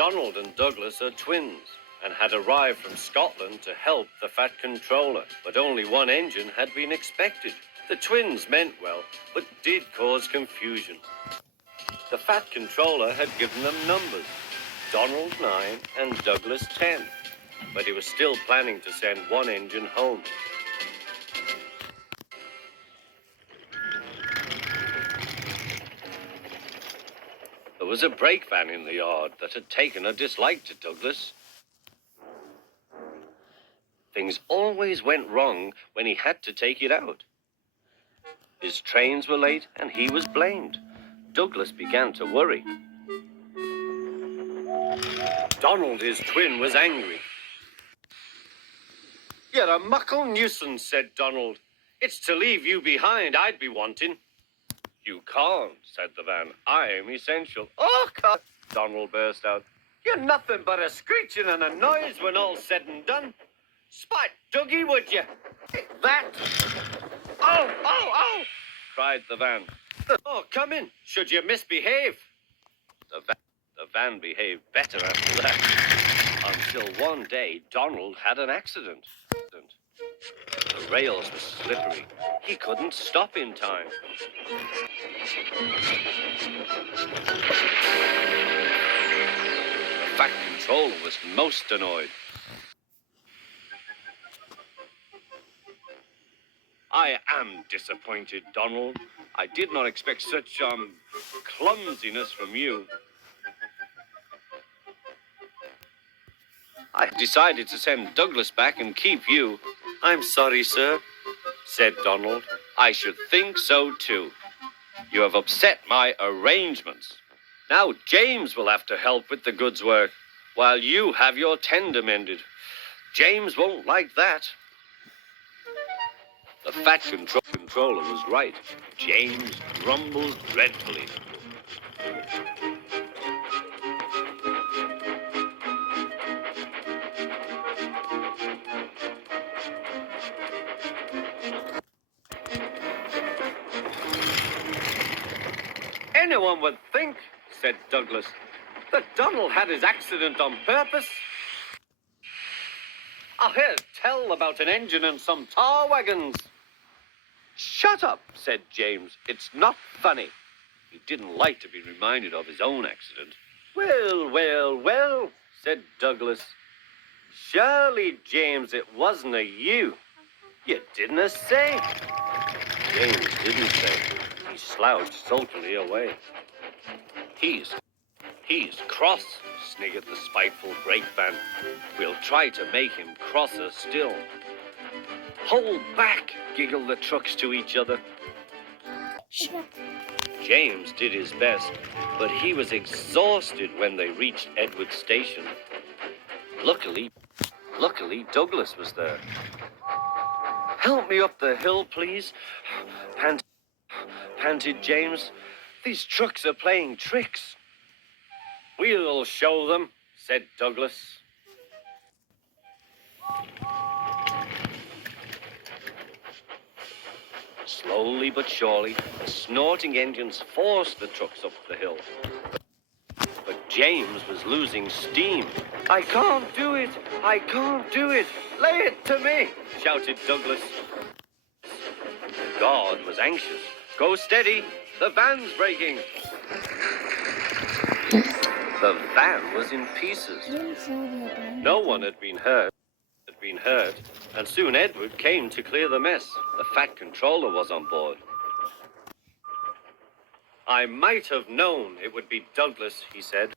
Donald and Douglas are twins and had arrived from Scotland to help the Fat Controller, but only one engine had been expected. The twins meant well, but did cause confusion. The Fat Controller had given them numbers, Donald 9 and Douglas 10, but he was still planning to send one engine home. There was a brake van in the yard that had taken a dislike to Douglas. Things always went wrong when he had to take it out. His trains were late and he was blamed. Douglas began to worry. Donald, his twin, was angry. "You're a muckle nuisance," said Donald. "It's to leave you behind I'd be wanting." "You can't," said the van. "I'm essential." "Oh, God," Donald burst out. "You're nothing but a screeching and a noise when all's said and done. Spot Dougie, would you? That." Oh, cried the van. "Oh, come in, should you misbehave." The van behaved better after that, until one day Donald had an accident. The rails were slippery. He couldn't stop in time. The Fat Controller was most annoyed. "I am disappointed, Donald. I did not expect such, clumsiness from you. I decided to send Douglas back and keep you." "I'm sorry, sir," said Donald. "I should think so, too. You have upset my arrangements. Now James will have to help with the goods work, while you have your tender mended. James won't like that." The Fat Controller was right. James grumbled dreadfully. "Anyone would think," said Douglas, "that Donald had his accident on purpose. I'll hear tell about an engine and some tar wagons." "Shut up," said James. "It's not funny." He didn't like to be reminded of his own accident. Well, said Douglas. "Surely, James, it wasn't a you. You didn't say." James didn't say. He slouched sulkily away. He's cross," sniggered the spiteful brake van. "We'll try to make him crosser still." "Hold back," giggled the trucks to each other. James did his best, but he was exhausted when they reached Edward Station. Luckily, Douglas was there. "Help me up the hill, please," panted James. "These trucks are playing tricks." "We'll show them," said Douglas. Slowly but surely, the snorting engines forced the trucks up the hill. But James was losing steam. "I can't do it! I can't do it! Lay it to me!" shouted Douglas. The guard was anxious. "Go steady! The van's breaking!" The van was in pieces. No one had been hurt, and soon Edward came to clear the mess. The Fat Controller was on board. "I might have known it would be Douglas," he said.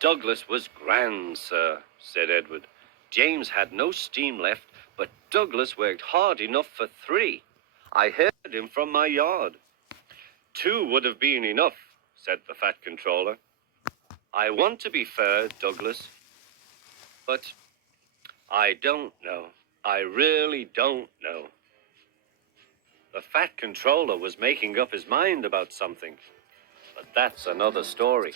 "Douglas was grand, sir," said Edward. "James had no steam left, but Douglas worked hard enough for 3. I heard him from my yard." "2 would have been enough," said the Fat Controller. "I want to be fair, Douglas, but I don't know. I really don't know." The Fat Controller was making up his mind about something, but that's another story.